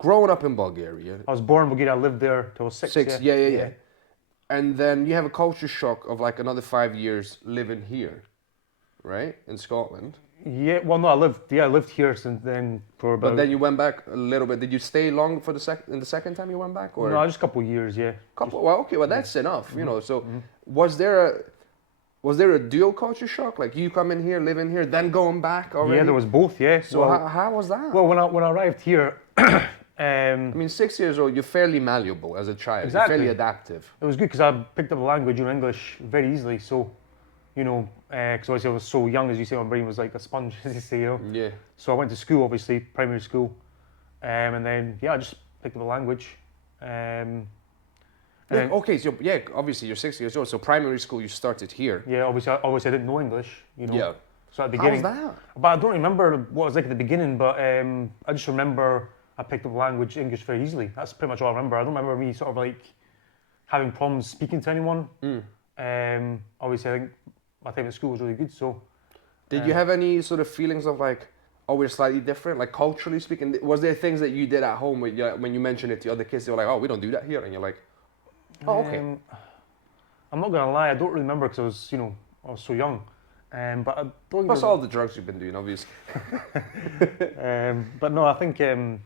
growing up in Bulgaria. I was born in Bulgaria. I lived there till I was 6. Yeah. And then you have a culture shock of like another 5 years living here, right? In Scotland. Yeah, well, no, I lived here since then for about... But then you went back a little bit. Did you stay long for the second time you went back? Or? No, just a couple of years, yeah. Well, okay, well, that's enough, you know. So was there a dual culture shock? Like you come in here, live in here, then going back already? Yeah, there was both, yeah. So how was that? Well, when I arrived here... I mean, 6 years old, you're fairly malleable as a child. Exactly. You're fairly adaptive. It was good because I picked up the language, English, very easily. So, you know, because obviously I was so young, as you say, my brain was like a sponge, as you say, you know. Yeah. So I went to school, obviously, primary school. And then, I just picked up the language. Okay, so obviously you're 6 years old, so primary school you started here. Yeah, obviously I didn't know English, you know. Yeah. So at the beginning... How was that? But I don't remember what it was like at the beginning, but I just remember I picked up the language, English, very easily. That's pretty much all I remember. I don't remember me sort of like having problems speaking to anyone. Obviously I think my time at school was really good, so... Did you have any sort of feelings of like, oh, we're slightly different, like culturally speaking? Was there things that you did at home when you mentioned it to other kids, they were like, oh, we don't do that here, and you're like, oh, okay. I'm not gonna lie, I don't really remember because I was so young. But I don't. Plus all the drugs you've been doing, obviously. But no, I think it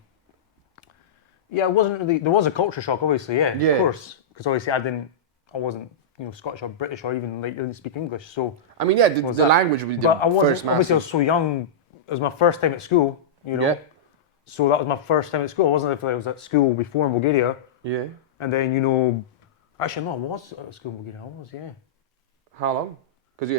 wasn't really. There was a culture shock, obviously, of course, because obviously I wasn't Scottish or British or even like didn't speak English. So I mean, the language we did but I wasn't, first. Obviously, I was so young. It was my first time at school, you know. Yeah. So that was my first time at school. It wasn't if I was at school before in Bulgaria. Yeah. And then actually no, I was at school in Bulgaria. I was, yeah. How long? Because you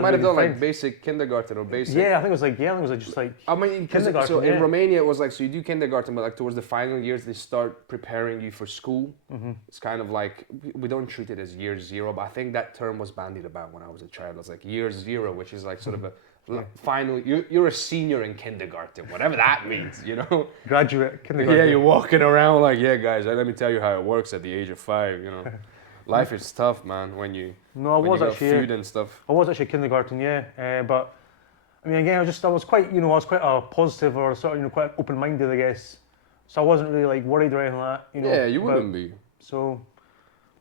might have done like basic kindergarten or basic. Yeah, I think it was just like. I mean, kindergarten. So in Romania, it was like so you do kindergarten, but like towards the final years, they start preparing you for school. Mm-hmm. It's kind of like we don't treat it as year zero, but I think that term was bandied about when I was a child. It was like year zero, which is like sort of a final. You're a senior in kindergarten, whatever that means, you know. Graduate kindergarten. Yeah, you're walking around like, yeah, guys, let me tell you how it works at the age of 5, you know. Life is tough, man, when you got food and stuff. I was actually kindergarten, but I mean, again, I was quite a positive or sort of, quite open-minded, I guess. So I wasn't really like worried or anything like that, Yeah, you wouldn't be. So,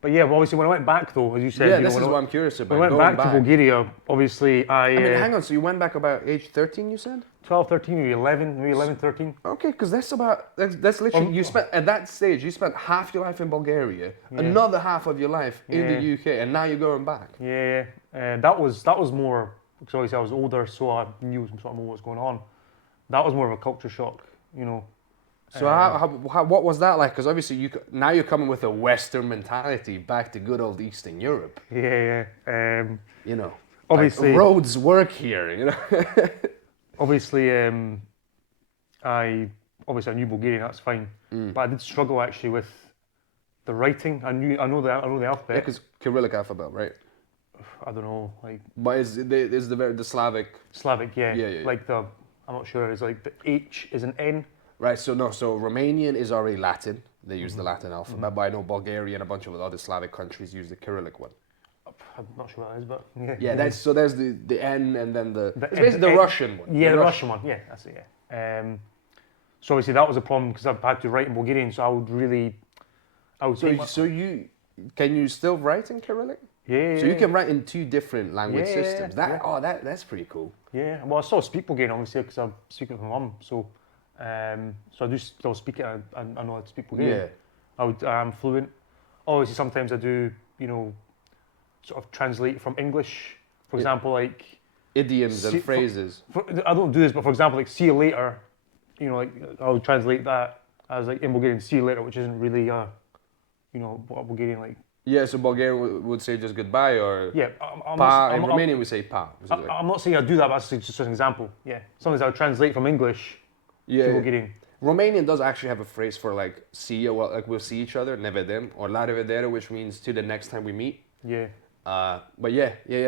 but yeah, obviously when I went back though, as you said, this is what I'm curious about. When I went back to Bulgaria, obviously I mean, hang on, so you went back about age 13, you said? 12, 13, maybe 11, 13. Okay, because that's literally, you spent, at that stage, you spent half your life in Bulgaria, another half of your life in the UK, and now you're going back. Yeah. That was more, because obviously I was older, so I knew sort of more what was going on. That was more of a culture shock, you know. So what was that like? Because obviously now you're coming with a Western mentality back to good old Eastern Europe. Yeah. You know, obviously like roads work here. You know. Obviously, I knew Bulgarian. That's fine, but I did struggle actually with the writing. I know the alphabet. Yeah, because Cyrillic alphabet, right? I don't know, like. But is the Slavic? Slavic, yeah. Yeah. Like I'm not sure. It's like the H is an N. Right. So Romanian is already Latin. They use the Latin alphabet, but I know Bulgaria and a bunch of other Slavic countries use the Cyrillic one. I'm not sure what that is, but yeah. Yeah, there's the N and then it's basically the Russian one. Yeah, the Russian one. Yeah, that's it. Yeah. So obviously that was a problem because I've had to write in Bulgarian, so I would say. So can you still write in Cyrillic? Yeah. So you can write in 2 different language systems. That's pretty cool. Yeah. Well, I still speak Bulgarian obviously because I'm speaking with my mum, so I do still speak it. I know how to speak Bulgarian. Yeah. I'm fluent. Obviously, sometimes I do, sort of translate from English. For example, like idioms and phrases. I don't do this, but for example, like "see you later," like I'll translate that as like in Bulgarian "see you later," which isn't really, what Bulgarian like. Yeah, so Bulgarian would say just goodbye, or in Romanian we say pa. I'm not saying I do that, but that's just an example. Yeah, sometimes I'll translate from English to Bulgarian. Romanian does actually have a phrase for like see you, like we'll see each other, ne vedem, or la revedere, which means to the next time we meet. Yeah. But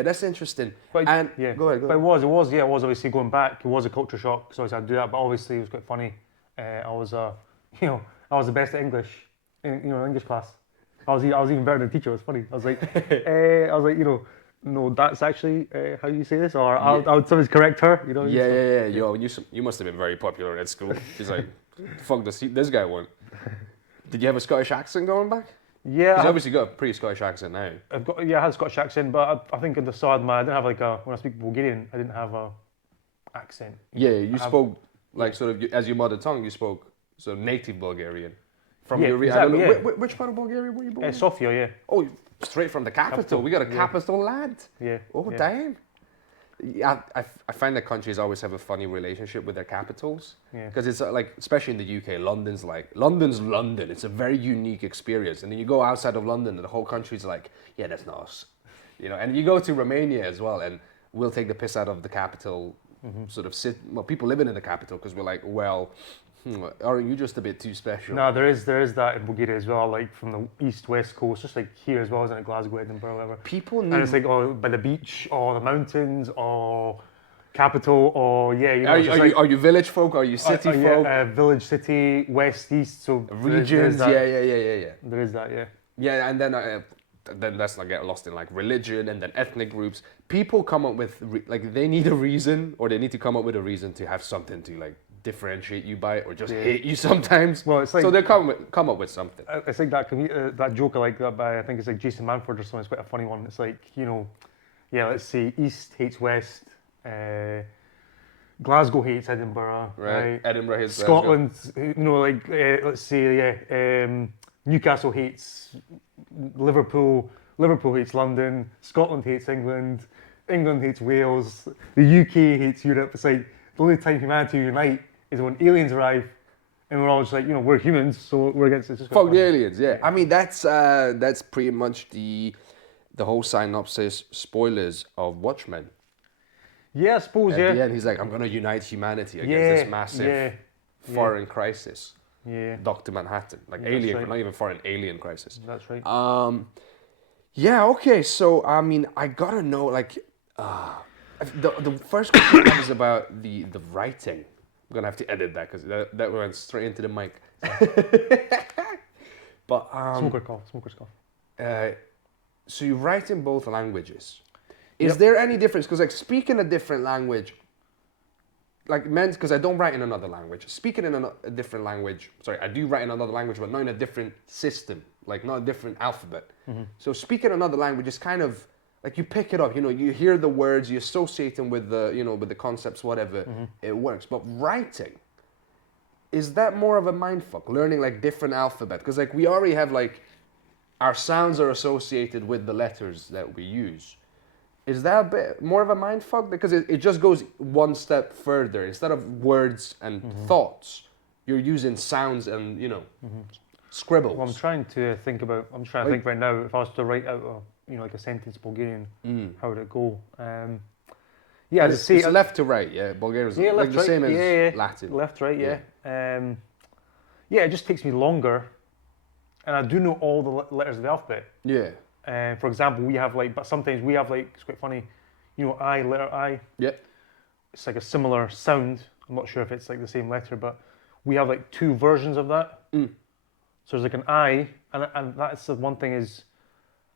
that's interesting. But, go ahead. But it was obviously going back. It was a culture shock, so I had to do that. But obviously, it was quite funny. I was the best at English, in English class. I was even better than the teacher. It was funny. I was like, no, that's actually how you say this, or I would sometimes correct her. Yeah. Yo, you must have been very popular at school. She's like, the fuck does this guy want? Did you have a Scottish accent going back? Yeah, He's obviously got a pretty Scottish accent now. I had a Scottish accent, but I think at the start, I didn't have like when I speak Bulgarian, I didn't have a accent. Yeah, you spoke like sort of as your mother tongue. You spoke sort of native Bulgarian. From your I don't know which part of Bulgaria were you born? Sofia, yeah. Oh, straight from the capital. We got a capital lad. Yeah. Oh, damn. Yeah, I find that countries always have a funny relationship with their capitals. Yeah. Because it's like, especially in the UK, London's London. It's a very unique experience. And then you go outside of London and the whole country's like, yeah, that's not us. You know, and you go to Romania as well and we'll take the piss out of the capital, sort of people living in the capital because we're like, well, aren't you just a bit too special? No, there is that in Bulgaria as well, like from the east west coast, just like here as well, isn't it? Glasgow, Edinburgh, whatever. People need. And it's like by the beach or the mountains or capital or you know. Are you village folk? Are you city folk? Village, city, west, east. So regions. Yeah. There is that. Yeah. Yeah, and then let's not get lost in like religion and then ethnic groups. People come up with they need a reason, or they need to come up with a reason to have something to like differentiate you by, or just hate you sometimes. Well, it's like, so they come up with something. It's like that joke I like that by, I think it's like Jason Manford or something. It's quite a funny one. It's like, you know, let's say East hates West, Glasgow hates Edinburgh, right? Edinburgh hates Scotland, you know, like let's say Newcastle hates Liverpool, Liverpool hates London, Scotland hates England, England hates Wales, the UK hates Europe. It's like the only time humanity unite is when aliens arrive, and we're all just like, you know, we're humans, so we're against it. Fuck the aliens, yeah. I mean, that's pretty much the whole synopsis, spoilers of Watchmen. Yeah, I suppose. At the end, he's like, I'm gonna unite humanity against this massive foreign crisis. Yeah. Dr. Manhattan, like alien, right. Not even foreign, alien crisis. That's right. Yeah. Okay. So I mean, I gotta know, like, the first question is about the writing. I'm gonna have to edit that because that went straight into the mic. But smoker's cough. So you write in both languages. Is there any difference? Because like speaking a different language, like meant because I don't write in another language. Speaking in a different language, sorry, I do write in another language, but not in a different system, like not a different alphabet. Mm-hmm. So speaking another language is kind of like you pick it up, you know, you hear the words, you associate them with the, you know, with the concepts, whatever, it works. But writing, is that more of a mindfuck? Learning like different alphabet? Because like we already have like, our sounds are associated with the letters that we use. Is that a bit more of a mindfuck? Because it just goes one step further. Instead of words and thoughts, you're using sounds and, you know, scribbles. Well, I'm trying to think right now, if I was to write out you know, like a sentence Bulgarian, how would it go? Yeah, it's left to right, yeah. Bulgarian's like the same as Latin. Left, right, yeah. Yeah, it just takes me longer, and I do know all the letters of the alphabet. Yeah. For example, we have like, but sometimes we have like, it's quite funny, you know, letter I. Yeah. It's like a similar sound. I'm not sure if it's like the same letter, but we have like two versions of that. So there's like an I, and that's the one thing is,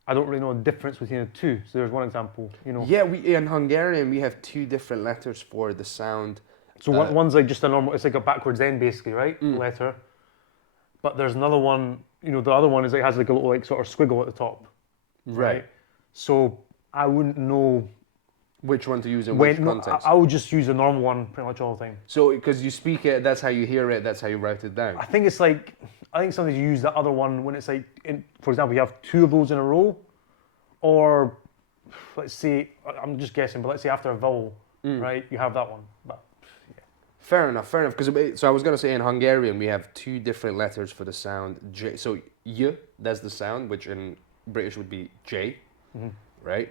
I don't really know the difference between the two. So there's one example, you know. Yeah, in Hungarian we have two different letters for the sound. So one's like just a normal, it's like a backwards N basically, right? Letter. But there's another one, you know, the other one is like has like a little like sort of squiggle at the top. Right. So I wouldn't know which one to use in which context. I would just use the normal one pretty much all the time. So because you speak it, that's how you hear it, that's how you write it down. I think sometimes you use the other one when it's like, for example, you have two of those in a row, or let's say, I'm just guessing, but let's say after a vowel, right, you have that one. But yeah. Fair enough. Because so I was gonna say in Hungarian we have two different letters for the sound J. So Y, that's the sound, which in British would be J, right?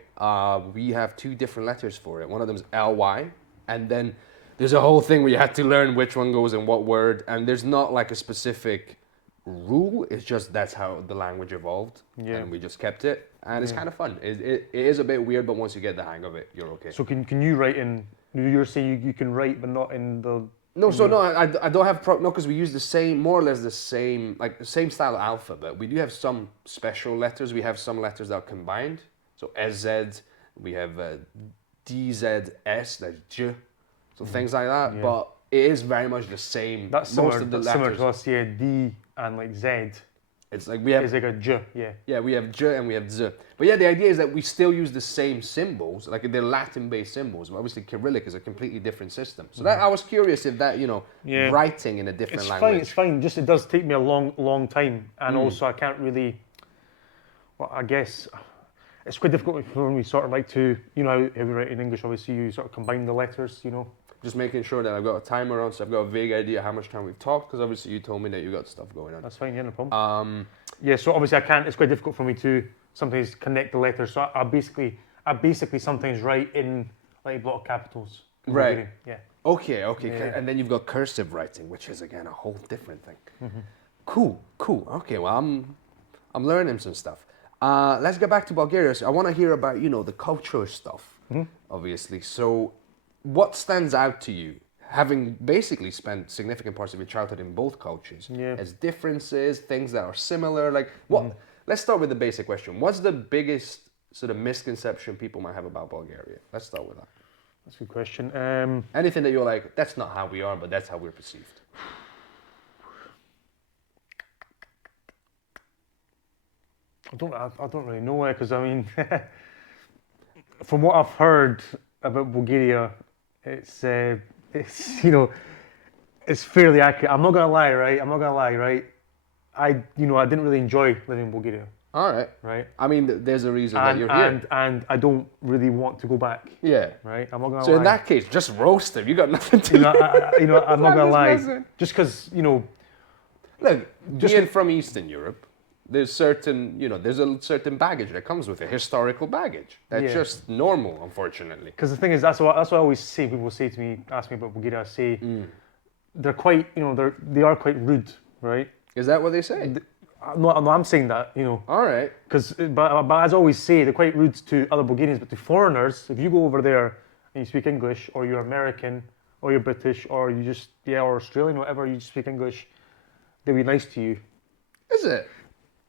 We have two different letters for it. One of them is LY, and then there's a whole thing where you have to learn which one goes in what word, and there's not like a specific rule. It's just that's how the language evolved, and we just kept it, and it's kind of fun. It is a bit weird, but once you get the hang of it, you're okay. So can you write in? You're saying you can write, but not in the. No, I don't have because we use more or less the same style of alphabet. We do have some special letters. We have some letters that are combined. So SZ, we have DZS, that's J, so things like that. Yeah. But it is very much the same. That's similar, Most of the that's similar letters. to us, yeah. D and like Z It's like we have is like a J, yeah. Yeah, we have J and we have Z. But yeah, the idea is that we still use the same symbols, like they're Latin-based symbols. But obviously, Cyrillic is a completely different system. So that I was curious if that, Yeah. writing in a different It's language. fine, it's fine. Just it does take me a long time, and also I can't really. Well, I guess it's quite difficult for me sort of like to, how we write in English. Obviously, you sort of combine the letters, Just making sure that I've got a timer on, so I've got a vague idea how much time we've talked, because obviously you told me that you got stuff going on. That's fine, yeah, no problem. Yeah, so obviously I can't. It's quite difficult for me to sometimes connect the letters. So I basically sometimes write in like block capitals. Right. Yeah. Okay. Yeah. And then you've got cursive writing, which is again a whole different thing. Cool. Okay, well I'm learning some stuff. Let's get back to Bulgaria. So I want to hear about the cultural stuff, obviously. So what stands out to you, having basically spent significant parts of your childhood in both cultures, as differences, things that are similar? Like what? Let's start with the basic question. What's the biggest sort of misconception people might have about Bulgaria? Let's start with that. That's a good question. Anything that you're like, that's not how we are, but that's how we're perceived. I don't really know because I mean, from what I've heard about Bulgaria, it's it's fairly accurate. I'm not gonna lie, right? I didn't really enjoy living in Bulgaria. All right. Right. I mean, there's a reason that you're here. And I don't really want to go back. Yeah. Right. I'm not gonna lie. So in that case, just roast him. You got nothing to do. I'm not gonna lie. Listen. Just because Look, being from Eastern Europe, there's there's a certain baggage that comes with it, historical baggage. That's just normal, unfortunately. Because the thing is, that's what I always say. People say to me, ask me about Bulgaria. I say they're quite, they are quite rude, right? Is that what they say? No, I'm saying that, All right. But as I always say, they're quite rude to other Bulgarians, but to foreigners, if you go over there and you speak English, or you're American, or you're British, or you just, or Australian, whatever, you just speak English, they'll be nice to you. Is it?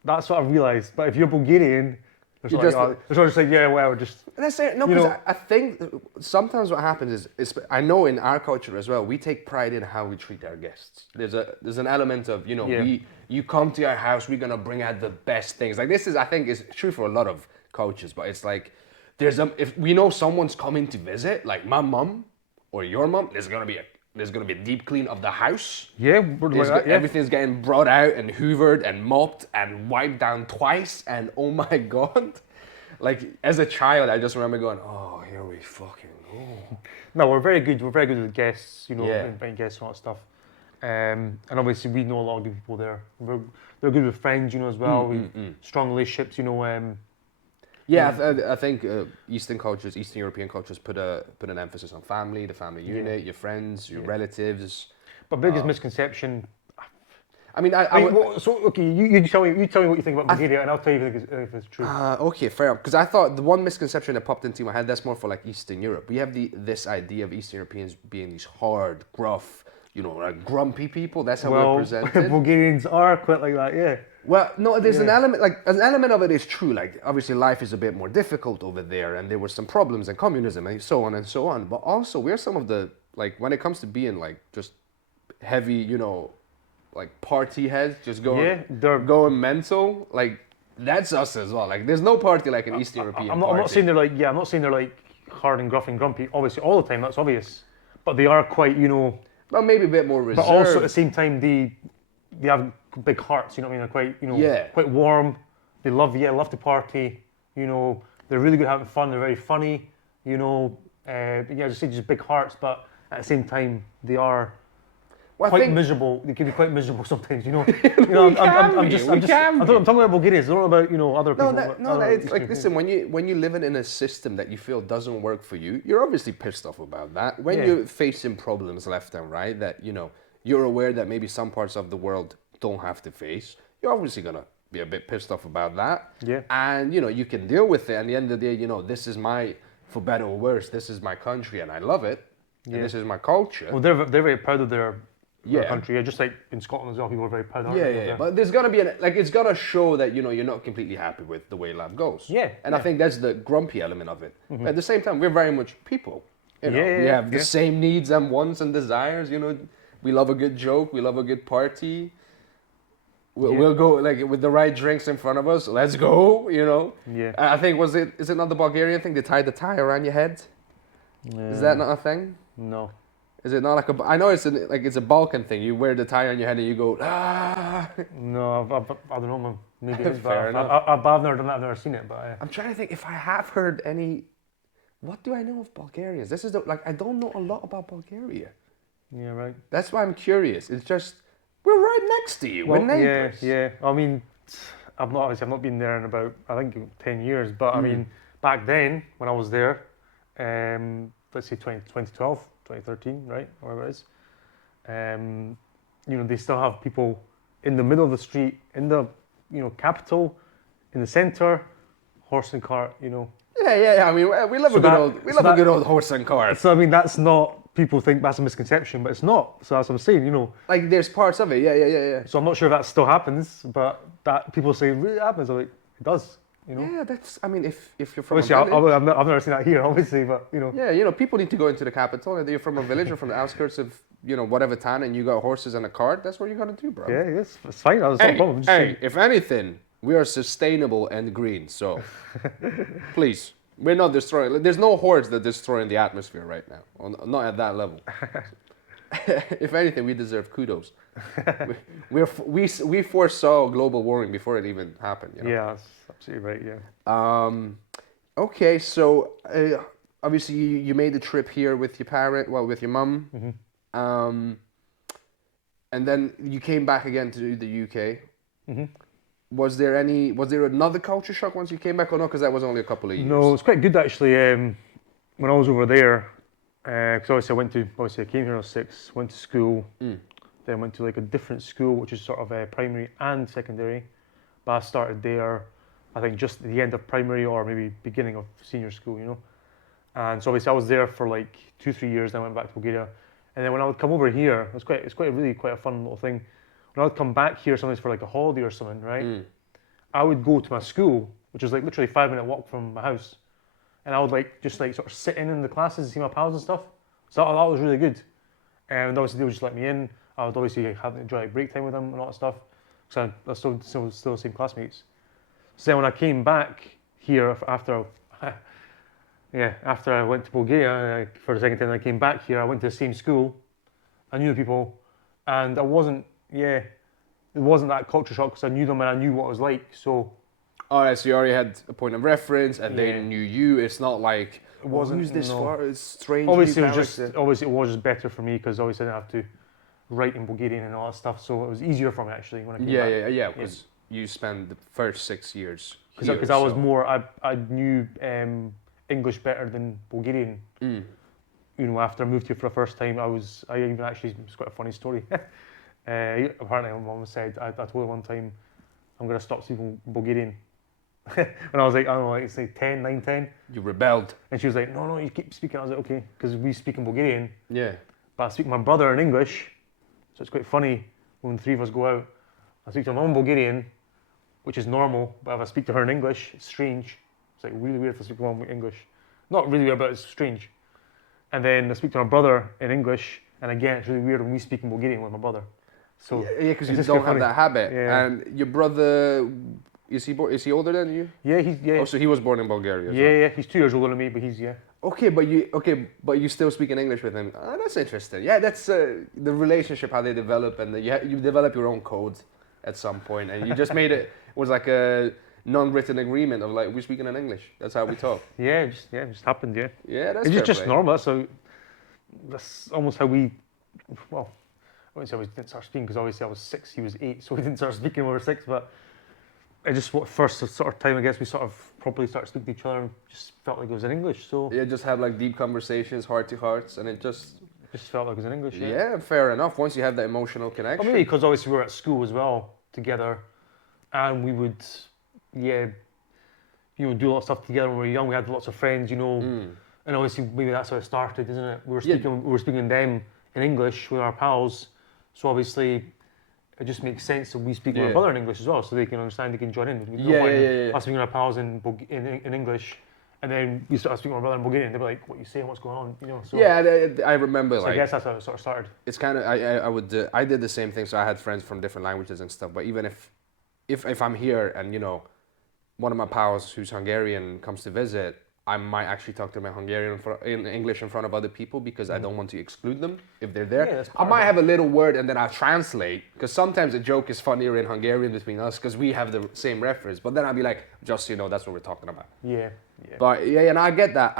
That's what I've realised. But if you're Bulgarian, they're You sort of just like, yeah, well, just... That's it. No, because I think sometimes what happens is, I know in our culture as well, we take pride in how we treat our guests. There's an element of, you come to our house, we're gonna bring out the best things. Like this is, I think, is true for a lot of cultures, but it's like if we know someone's coming to visit, like my mum or your mum, there's gonna be a deep clean of the house. Yeah, everything's getting brought out and hoovered and mopped and wiped down twice. And oh my god, like as a child, I just remember going, "Oh, here we fucking go." No, we're very good. We're very good with guests. Inviting guests and all that stuff. And obviously, we know a lot of good people there. They're good with friends, as well. Strong relationships, Yeah, I think Eastern European cultures put an emphasis on family, the family unit, your friends, your relatives. But biggest misconception. I mean, you tell me what you think about Bulgaria, and I'll tell you if it's true. Okay, fair enough. Because I thought the one misconception that popped into my head, that's more for like Eastern Europe. We have this idea of Eastern Europeans being these hard, gruff, like grumpy people. That's how we're presented. Bulgarians are quite like that, yeah. Well, no, there's an element of it is true. Like, obviously life is a bit more difficult over there, and there were some problems and communism and so on and so on. But also, we're some of the, like, when it comes to being like just heavy, like party heads, just going mental, like that's us as well. Like, there's no party like an Eastern European party. I'm not saying they're like hard and gruff and grumpy. Obviously, all the time, that's obvious. But they are quite, Well, maybe a bit more reserved. But also at the same time, they have big hearts. You know what I mean? They're quite, quite warm. They love to party. They're really good at having fun. They're very funny. Just big hearts. But at the same time, they are miserable. They can be quite miserable sometimes. I'm talking about Bulgarians. I don't know about other people. It's like, listen, when you live in a system that you feel doesn't work for you, you're obviously pissed off about that. When you're facing problems left and right that you're aware that maybe some parts of the world don't have to face, you're obviously gonna be a bit pissed off about that. Yeah. And you can deal with it. At the end of the day, this is for better or worse, this is my country and I love it. Yeah. And this is my culture. Well, they're very proud of their country. Yeah, just like in Scotland as well, people are very proud of it. Yeah. But there's gonna be it's gotta show that you're not completely happy with the way life goes. Yeah. And I think that's the grumpy element of it. But at the same time, we're very much people You know, Yeah, we have the yeah. same needs and wants and desires. You know, we love a good joke. We love a good party. We'll go like with the right drinks in front of us. Let's go. You know. Yeah. I think is it not the Bulgarian thing? They tie the tie around your head. Is that not a thing? No. Is it not like a? I know it's a Balkan thing. You wear the tie on your head and you go ah. No, I don't know, man. Maybe it is, but Fair enough. I've never done that. I've never seen it, but I'm trying to think if I have heard any. What do I know of Bulgarians? This is I don't know a lot about Bulgaria. yeah, right. That's why I'm curious. It's just we're right next to you. We're neighbors. Yeah. I mean, I've not been there in about I think 10 years, but I mean, back then when I was there, let's say 2012, 2013, right, whatever it is, you know, they still have people in the middle of the street, in the capital, in the centre, horse and cart, you know. Yeah. I mean, we love a good old horse and cart. So I mean, that's not. People think that's a misconception, but it's not. So that's what I'm saying, you know. Like there's parts of it. Yeah. So I'm not sure if that still happens, but that people say really happens. I'm like, it does, you know. Yeah, that's. I mean, if you're from Obviously, a village, I've never seen that here, obviously, but you know. yeah, people need to go into the capital. If you're from a village or from the outskirts of whatever town, and you got horses and a cart, that's what you got to do, bro. Yeah, yes, it's fine. That's not a problem. Just saying. If anything, we are sustainable and green. So please. We're not destroying. There's no hordes that are destroying the atmosphere right now. Not at that level. If anything, we deserve kudos. We foresaw global warming before it even happened. You know? Yeah, that's absolutely right. Yeah. Okay, so obviously you made the trip here with with your mum. Mm-hmm. And then you came back again to the UK. Mm-hmm. Was there another culture shock once you came back or no? Because that was only a couple of years. No, it's quite good actually. When I was over there, because obviously I came here when I was 6, went to school, then went to like a different school, which is sort of primary and secondary. But I started there, I think just at the end of primary or maybe beginning of senior school, you know. And so obviously I was there for like 2-3 years, then I went back to Bulgaria. And then when I would come over here, it's quite a fun little thing. When I would come back here sometimes for like a holiday or something, right? I would go to my school, which was like literally a 5-minute walk from my house. And I would like just like sort of sit in the classes and see my pals and stuff. So that was really good. And obviously they would just let me in. I would obviously enjoy like break time with them and all that stuff. So I was still the same classmates. So then when I came back here after I went to Bulgaria for the second time, I came back here. I went to the same school. I knew the people, and it wasn't that culture shock because I knew them and I knew what it was like. So, alright, so you already had a point of reference, and they knew you. It's not like it wasn't. Who's this for? It's strange. Obviously, it was just better for me because obviously I didn't have to write in Bulgarian and all that stuff. So it was easier for me actually when I came back. Yeah. Because you spent the first 6 years. Because I was more. I knew English better than Bulgarian. You know, after I moved here for the first time, it's quite a funny story. Apparently my mum said, I told her one time, I'm going to stop speaking Bulgarian. When I was like, I don't know, like, it's like 9, 10. You rebelled. And she was like, no, you keep speaking. I was like, okay, because we speak in Bulgarian. Yeah. But I speak to my brother in English, so it's quite funny when the 3 of us go out. I speak to my mum in Bulgarian, which is normal, but if I speak to her in English, it's strange. It's like really weird if I speak to my mum in English. Not really weird, but it's strange. And then I speak to my brother in English, and again, it's really weird when we speak in Bulgarian with my brother. So because you don't have that habit. Yeah. And your brother, is he older than you? Yeah, Oh, so he was born in Bulgaria. Yeah, he's 2 years older than me, but he's Okay, but you still speak in English with him. Oh, that's interesting. Yeah, that's the relationship, how they develop, and you develop your own code at some point, and you just made it was like a non-written agreement of like we're speaking in English. That's how we talk. It just happened. Yeah, that's it's just normal. So that's almost how we. Well, I wouldn't say we didn't start speaking because obviously I was 6, he was 8, so we didn't start speaking when we were 6. But it just first sort of time I guess we sort of properly started speaking to each other and just felt like it was in English. So yeah, just have like deep conversations, heart to hearts, and it just felt like it was in English. Yeah, fair enough. Once you have that emotional connection. Maybe because obviously we were at school as well together, and we would do a lot of stuff together when we were young. We had lots of friends, and obviously maybe that's how it started, isn't it? We were speaking to them in English with our pals. So obviously, it just makes sense that we speak with our brother in English as well, so they can understand, they can join in. I was speaking to our pals in English, And then we started speaking to my brother in Bulgarian. They'd be like, "What you saying? What's going on?" So Yeah, I remember so I guess that's how it sort of started. it's kind of I would I did the same thing. So I had friends from different languages and stuff. But even if I'm here and one of my pals who's Hungarian comes to visit, I might actually talk to them in Hungarian in English in front of other people because I don't want to exclude them if they're there. Yeah, that's I part might of it. have a little word and then I'll translate because sometimes a joke is funnier in Hungarian between us because we have the same reference. But then I'll be like, just so you know, that's what we're talking about. Yeah. But yeah, and I get that.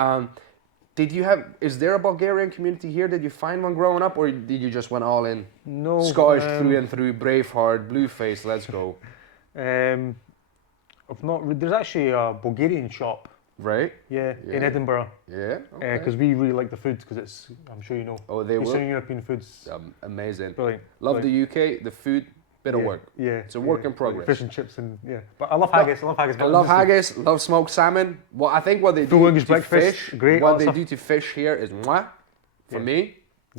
Is there a Bulgarian community here? Did you find one growing up, or did you just went all in? No. Scottish through and through, Braveheart, Blueface, let's go. I've not. There's actually a Bulgarian shop. Right? Yeah, in Yeah. Edinburgh. Yeah. Okay. Because we really like the food because it's. I'm sure you know. Oh, they Eastern will. European foods. Amazing. Brilliant. Love the UK. The food, bit of Yeah, work. Yeah. It's a work in progress. Fish and chips and But I love haggis. I love haggis. I love haggis. Love smoked salmon. Well, I think what they Full do English to breakfast, fish, great, all what that they stuff. do to fish here is mwah. For Yeah. me,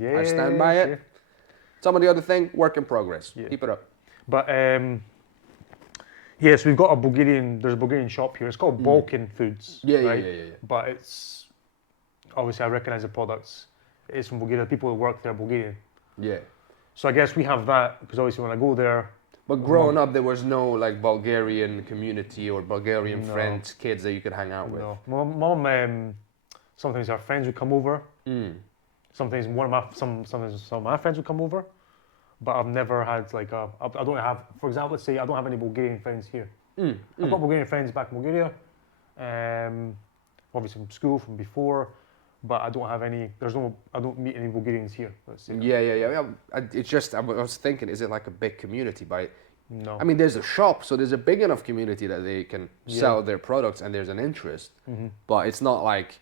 Yeah. I stand by it. Yeah. Some of the other thing, work in progress. Yeah. Keep it up. But yes, we've got a Bulgarian. There's a Bulgarian shop here. It's called Balkan Foods. Yeah, right? yeah. But it's obviously I recognise the products. It's from Bulgaria. People who work there are Bulgarian. Yeah. So I guess we have that because obviously when I go there, But growing up, there was no like Bulgarian community or Bulgarian No. friends, kids that you could hang out with. no. My mum, sometimes our friends would come over. Sometimes sometimes some of my friends would come over. But I've never had like I don't have, for example, let's say I don't have any Bulgarian friends here. I've got Bulgarian friends back in Bulgaria, obviously from school, from before, but I don't have any, I don't meet any Bulgarians here, let's say. Yeah. It's just I was thinking, is it like a big community? No. I mean, there's a shop, so there's a big enough community that they can sell their products and there's an interest. But it's not like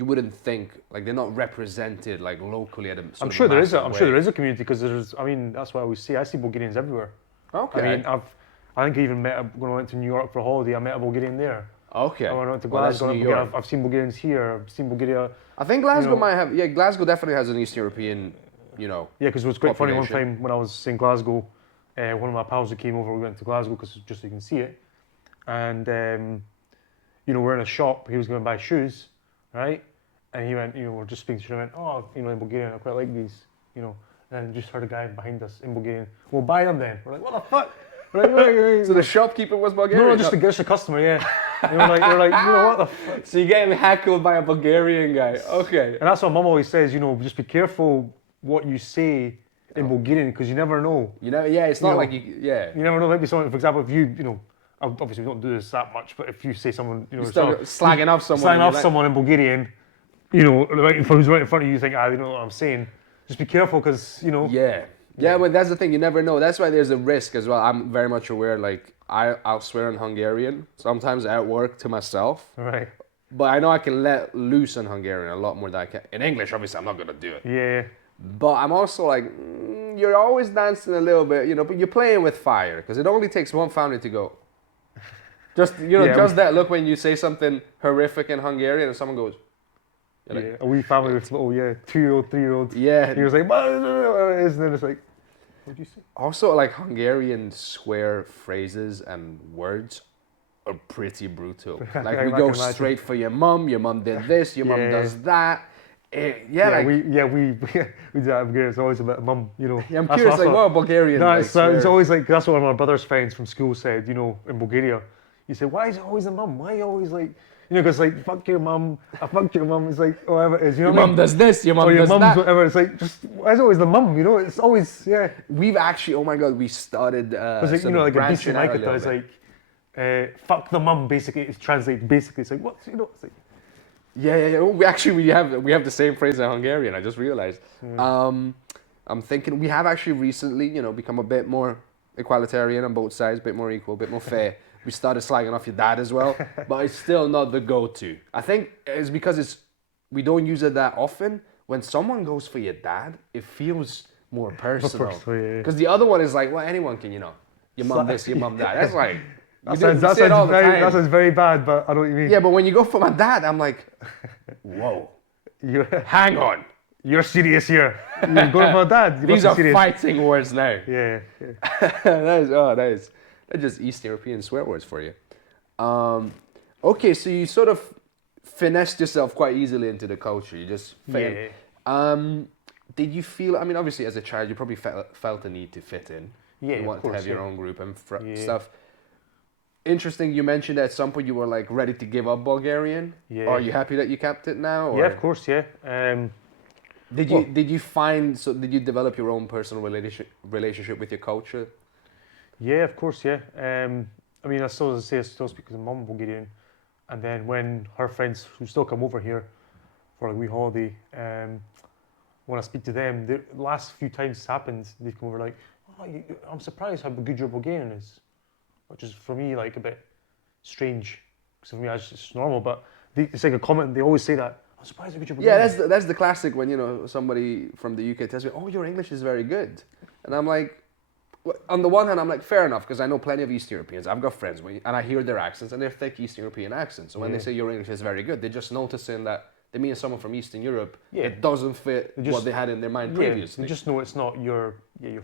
you wouldn't think like they're not represented like locally at a. I'm sure there is a community because that's what I always say. I see Bulgarians everywhere. Okay. I mean, I think I even when I went to New York for a holiday, I met a Bulgarian there. Okay. When I went to Well, that's Glasgow, New York. I've seen Bulgarians here. I've seen Bulgaria. I think Glasgow know- might have. Yeah, Glasgow definitely has an East European. Yeah, because it was quite funny one Population. time when I was in Glasgow. One of my pals who came over, we went to Glasgow because just so you can see it. And we're in a shop. He was going to buy shoes, right? And he went, we're just speaking to him. I went, in Bulgarian, I quite like these, And just heard a guy behind us in Bulgarian. We'll buy them then. We're like, what the fuck? So the shopkeeper was Bulgarian. No, just a customer, yeah. And we're like, what the fuck? So you're getting heckled by a Bulgarian guy. Okay. And that's what Mum always says, just be careful what you say in Bulgarian because you never know. It's not like you. Yeah. You never know. Maybe someone, for example, if obviously we don't do this that much, but if you say someone, You start slagging off someone. and you're like- someone in Bulgarian, who's right in front of you, you think, they don't know what I'm saying. Just be careful because, Yeah, but that's the thing. You never know. That's why there's a risk as well. I'm very much aware. Like I'll swear in Hungarian sometimes at work to myself. Right. But I know I can let loose in Hungarian a lot more than I can in English. Obviously, I'm not gonna do it. Yeah. But I'm also like, you're always dancing a little bit, but you're playing with fire because it only takes one family to go. Just that look when you say something horrific in Hungarian and someone goes. You're like, A wee family with little 2-year-old, 3-year-old. yeah. He was like, and then it's like, what'd you say? Also, like Hungarian swear phrases and words are pretty brutal. Like we I go can imagine. straight for your mum did this, your mum Yeah. does that. We we do that in Bulgaria. It's always about mum, I'm That's curious, like what a Bulgarian. No, like, it's swear. always like, that's what one of my brother's friends from school said, in Bulgaria. He said, why is it always a mum? Why are you always like, because like, fuck your mum, I fucked your mum. It's like, whatever it is, Your what I mum mean? does this, your mum Or your does mum's that. whatever. It's like, just, why is it always the mum, It's always, yeah. We've actually, oh my god, we started. Because like, sort of like a branching decent out a like it little does, bit. like, fuck the mum, basically, it's translated, basically, it's like, what, it's like, Yeah. We have the same phrase in Hungarian. I just realized. I'm thinking we have actually recently, become a bit more equalitarian on both sides, a bit more equal, a bit more fair. We started slagging off your dad as well, but it's still not the go-to. I think it's because we don't use it that often. When someone goes for your dad, it feels more personal. personal, yeah. Because the other one is like, well, anyone can, your mum this, your mum that. That's like. that you say it all the time. sounds very bad, but I know what you mean. Yeah, but when you go for my dad, I'm like, whoa, hang on. You're serious here. You're going for dad. You These must are be serious. fighting words now. Yeah. That's just East European swear words for you. Okay, so you sort of finessed yourself quite easily into the culture. You just fit in. Did you feel? I mean, obviously, as a child, you probably felt the need to fit in. Yeah, you of wanted course, to have your own group and Yeah. stuff. Interesting. You mentioned at some point you were like ready to give up Bulgarian. Yeah. Are you happy that you kept it now? Or? Yeah, of course, yeah. Did you find did you develop your own personal relationship with your culture? Yeah, of course, yeah. I mean, I still speak with my mum Bulgarian, and then when her friends who still come over here for a wee holiday, when I speak to them, the last few times it's happened, they've come over like, "Oh, I'm surprised how good your Bulgarian is," which is for me like a bit strange, because for me it's just normal. But it's like a comment. They always say that. I'm surprised how good your Bulgarian. Yeah, that's the classic when somebody from the UK tells me, "Oh, your English is very good," and I'm like. On the one hand, I'm like, fair enough, because I know plenty of East Europeans. I've got friends, and I hear their accents, and they're thick East European accents. So when they say your English is very good, they're just noticing that they mean someone from Eastern Europe. It doesn't fit what they had in their mind previously. You just know it's not your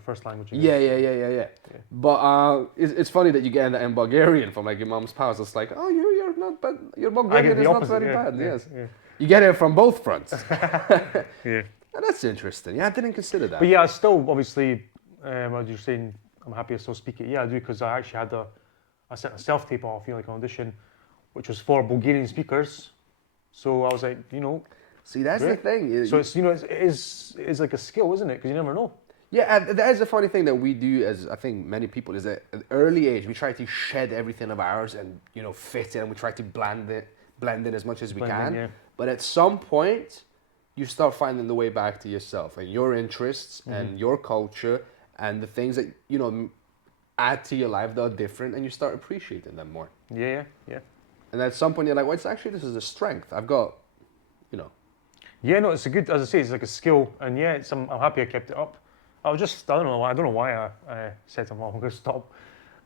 first language. Yeah. But it's funny that you get that in Bulgarian from like your mom's pals. It's like, oh, you're not bad. Your Bulgarian is not very bad. Yes. Yeah. You get it from both fronts. Yeah. And that's interesting. Yeah, I didn't consider that. But yeah, I still obviously. As you're saying, I'm happy I still speak it. Yeah, I do, because I actually had I sent a self-tape off, like an audition, which was for Bulgarian speakers. So I was like, See, that's the thing. So it's it's like a skill, isn't it? Because you never know. Yeah, and that is the funny thing that we do, as I think many people, is that at an early age we try to shed everything of ours and fit in, and we try to blend in as much as we can. Yeah. But at some point, you start finding the way back to yourself and your interests and your culture. And the things that, add to your life that are different, and you start appreciating them more. Yeah. And at some point you're like, well, this is a strength. I've got, Yeah, no, it's a good, as I say, it's like a skill. And yeah, I'm happy I kept it up. I don't know why I said to mom, I'm going to stop.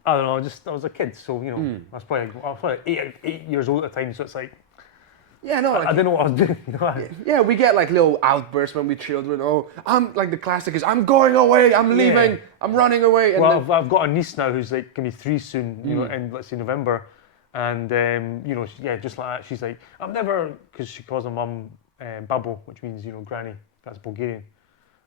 I don't know, I was a kid. So, I was probably 8 years old at the time. So it's like, yeah, no, I didn't know what I was doing. Yeah, we get like little outbursts when we're children. Oh, I'm like the classic is, I'm going away, I'm leaving, I'm running away. And well, I've got a niece now who's like gonna be 3 soon, in let's say November, and just like that, she's like, I'm never, because she calls her mum Babo, which means granny. That's Bulgarian,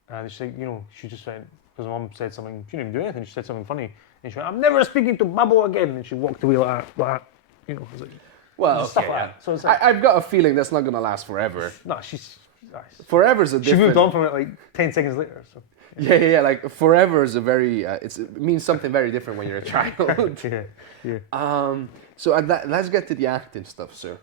and she's like, she just went because her mum said something. She didn't even do anything. She said something funny, and she went, I'm never speaking to Babo again, and she walked away like that. I was like, well, stuff like that. So it's like, I've got a feeling that's not gonna last forever. No, she's nice. Forever's a different. She moved on from it like 10 seconds later. So yeah. Like forever is a very. It means something very different when you're a child. yeah. So let's get to the acting stuff, sir.